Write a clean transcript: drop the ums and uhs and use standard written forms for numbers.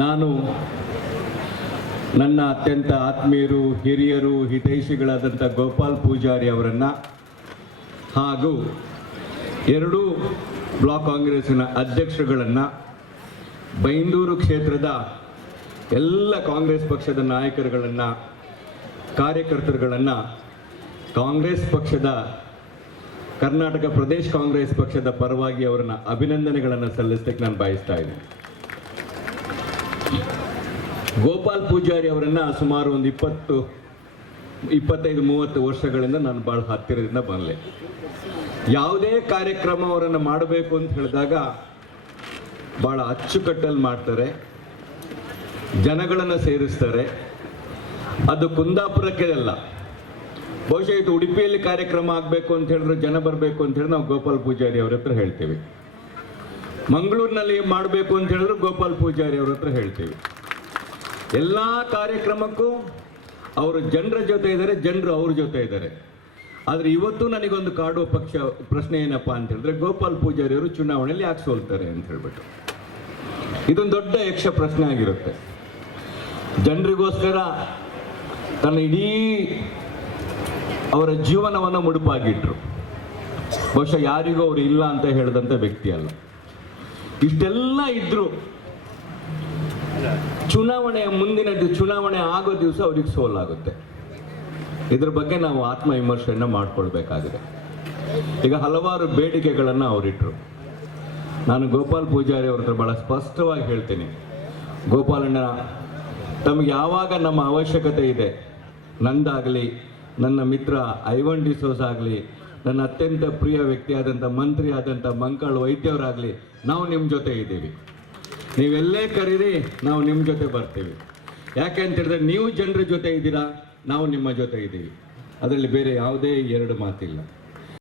ನಾನು ನನ್ನ ಅತ್ಯಂತ ಆತ್ಮೀಯರು, ಹಿರಿಯರು, ಹಿತೈಷಿಗಳಾದಂಥ ಗೋಪಾಲ್ ಪೂಜಾರಿ ಅವರನ್ನು ಹಾಗೂ ಎರಡೂ ಬ್ಲಾಕ್ ಕಾಂಗ್ರೆಸ್ಸಿನ ಅಧ್ಯಕ್ಷರುಗಳನ್ನು, ಬೈಂದೂರು ಕ್ಷೇತ್ರದ ಎಲ್ಲ ಕಾಂಗ್ರೆಸ್ ಪಕ್ಷದ ನಾಯಕರುಗಳನ್ನು, ಕಾರ್ಯಕರ್ತರುಗಳನ್ನು, ಕಾಂಗ್ರೆಸ್ ಪಕ್ಷದ ಕರ್ನಾಟಕ ಪ್ರದೇಶ ಕಾಂಗ್ರೆಸ್ ಪಕ್ಷದ ಪರವಾಗಿ ಅವರನ್ನು ಅಭಿನಂದನೆಗಳನ್ನು ಸಲ್ಲಿಸಲಿಕ್ಕೆ ನಾನು ಬಯಸ್ತಾ ಇದ್ದೀನಿ. ಗೋಪಾಲ್ ಪೂಜಾರಿ ಅವರನ್ನು ಸುಮಾರು ಒಂದು 25-30 ವರ್ಷಗಳಿಂದ ನಾನು ಭಾಳ ಹತ್ತಿರದಿಂದ ಬರಲೆ. ಯಾವುದೇ ಕಾರ್ಯಕ್ರಮ ಅವರನ್ನು ಮಾಡಬೇಕು ಅಂತ ಹೇಳಿದಾಗ ಭಾಳ ಅಚ್ಚುಕಟ್ಟಲ್ಲಿ ಮಾಡ್ತಾರೆ, ಜನಗಳನ್ನು ಸೇರಿಸ್ತಾರೆ. ಅದು ಕುಂದಾಪುರಕ್ಕೆ ಅಲ್ಲ, ಬಹುಶಃ ಇದು ಉಡುಪಿಯಲ್ಲಿ ಕಾರ್ಯಕ್ರಮ ಆಗಬೇಕು ಅಂತ ಹೇಳಿದ್ರೆ, ಜನ ಬರಬೇಕು ಅಂತ ಹೇಳಿ ನಾವು ಗೋಪಾಲ್ ಪೂಜಾರಿ ಅವ್ರ ಹತ್ರ ಹೇಳ್ತೀವಿ. ಮಂಗಳೂರಿನಲ್ಲಿ ಮಾಡಬೇಕು ಅಂತ ಹೇಳಿದ್ರು ಗೋಪಾಲ್ ಪೂಜಾರಿ ಅವ್ರ ಹತ್ರ ಹೇಳ್ತೀವಿ. ಎಲ್ಲ ಕಾರ್ಯಕ್ರಮಕ್ಕೂ ಅವರು ಜನರ ಜೊತೆ ಇದ್ದಾರೆ, ಜನರು ಅವ್ರ ಜೊತೆ ಇದ್ದಾರೆ. ಆದರೆ ಇವತ್ತು ನನಗೊಂದು ಕಾಡುವ ಪ್ರಶ್ನೆ ಏನಪ್ಪಾ ಅಂತ ಹೇಳಿದ್ರೆ, ಗೋಪಾಲ್ ಪೂಜಾರಿ ಅವರು ಚುನಾವಣೆಯಲ್ಲಿ ಯಾಕೆ ಸೋಲ್ತಾರೆ ಅಂತ ಹೇಳ್ಬಿಟ್ಟು. ಇದೊಂದು ದೊಡ್ಡ ಯಕ್ಷ ಪ್ರಶ್ನೆ ಆಗಿರುತ್ತೆ. ಜನರಿಗೋಸ್ಕರ ತನ್ನ ಇಡೀ ಅವರ ಜೀವನವನ್ನು ಮುಡುಪಾಗಿಟ್ರು. ಬಹುಶಃ ಯಾರಿಗೂ ಅವರು ಇಲ್ಲ ಅಂತ ಹೇಳಿದಂಥ ವ್ಯಕ್ತಿ ಅಲ್ಲ. ಇಷ್ಟೆಲ್ಲ ಇದ್ರು ಚುನಾವಣೆಯ ಮುಂದಿನ ಚುನಾವಣೆ ಆಗೋ ದಿವಸ ಅವ್ರಿಗೆ ಸೋಲಾಗುತ್ತೆ. ಇದ್ರ ಬಗ್ಗೆ ನಾವು ಆತ್ಮವಿಮರ್ಶೆಯನ್ನು ಮಾಡ್ಕೊಳ್ಬೇಕಾಗಿದೆ. ಈಗ ಹಲವಾರು ಬೇಡಿಕೆಗಳನ್ನು ಅವರಿಟ್ರು. ನಾನು ಗೋಪಾಲ್ ಪೂಜಾರಿ ಅವ್ರ ಹತ್ರ ಭಾಳ ಸ್ಪಷ್ಟವಾಗಿ ಹೇಳ್ತೀನಿ, ಗೋಪಾಲಣ್ಣ, ತಮಗೆ ಯಾವಾಗ ನಮ್ಮ ಅವಶ್ಯಕತೆ ಇದೆ, ನಂದಾಗಲಿ, ನನ್ನ ಮಿತ್ರ ಐವನ್ ಡಿಸೋಸ್ ಆಗಲಿ, ನನ್ನ ಅತ್ಯಂತ ಪ್ರಿಯ ವ್ಯಕ್ತಿಯಾದಂಥ ಮಂತ್ರಿ ಆದಂಥ ಮಂಕಾಳ್ ವೈದ್ಯವರಾಗಲಿ, ನಾವು ನಿಮ್ಮ ಜೊತೆ ಇದ್ದೀವಿ. ನೀವೆಲ್ಲೇ ಕರೀರಿ, ನಾವು ನಿಮ್ಮ ಜೊತೆ ಬರ್ತೀವಿ. ಯಾಕೆ ಅಂತ ಹೇಳಿದ್ರೆ, ನೀವು ಜನರ ಜೊತೆ ಇದ್ದೀರಾ, ನಾವು ನಿಮ್ಮ ಜೊತೆ ಇದ್ದೀವಿ. ಅದರಲ್ಲಿ ಬೇರೆ ಯಾವುದೇ ಎರಡು ಮಾತಿಲ್ಲ.